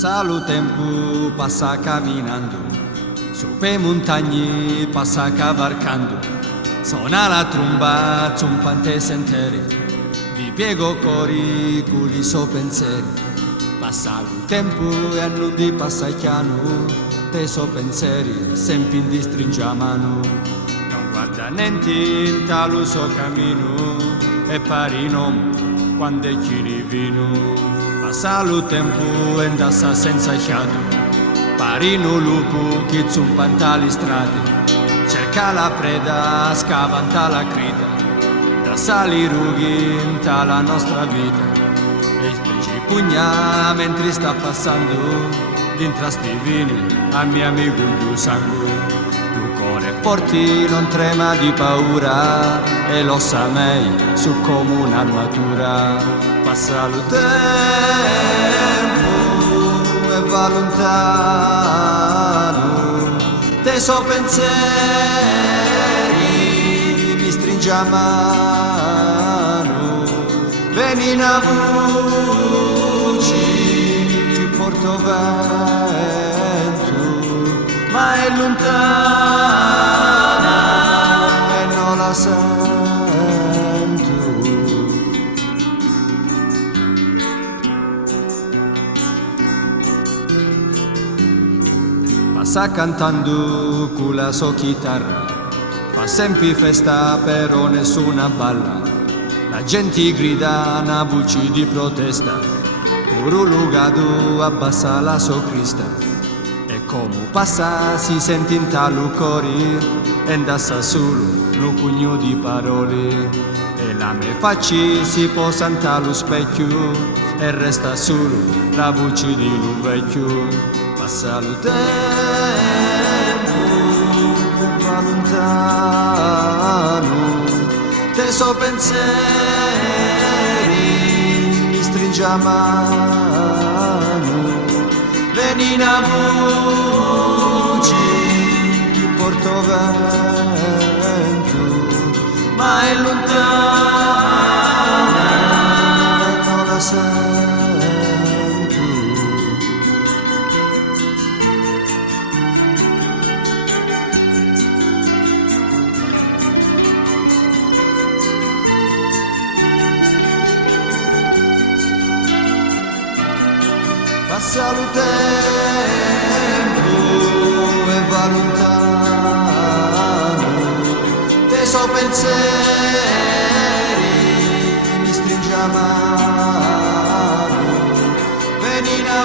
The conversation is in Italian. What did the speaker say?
Passa lo tempo, passa camminando, su pe montagne passa cavalcando, suona la tromba, zompante sentieri, vi piego cori, culi so pensieri. Passa lo tempo e non di passa chiano, te so pensieri, sempre in di stringia mano. Non guarda niente in talo so cammino, e pari non quando ci rivino. Passa lo tempo e andassa senza fiato, parino lupo che zompanta le strade, cerca la preda, scavanta la creta, da sali rughi in la nostra vita, e specie pugna mentre sta passando, dentro sti vini a mio amico giù sangue. Il cuore forte non trema di paura, e lo sa mei su come un'armatura. Passa il tempo e va lontano, te so pensieri mi stringe a mano, vieni una voce ti porto vento, ma è lontana e non la sento. Passa cantando con la sua chitarra, fa sempre festa però nessuna balla, la gente grida una voce di protesta, pure lugato abbassa la sua crista, e come passa si sente in talo cori, e indassa solo un pugno di parole, e la me faccia si posa in talo specchio, e resta solo la voce di un vecchio. Passa il tempo, va lontano, te so pensieri mi stringe a mano, vieni una voce ti porto vento, ma è lontana, non la sento. Passa lo tempo e va lontano, te so pensieri mi stringe a mano, vieni una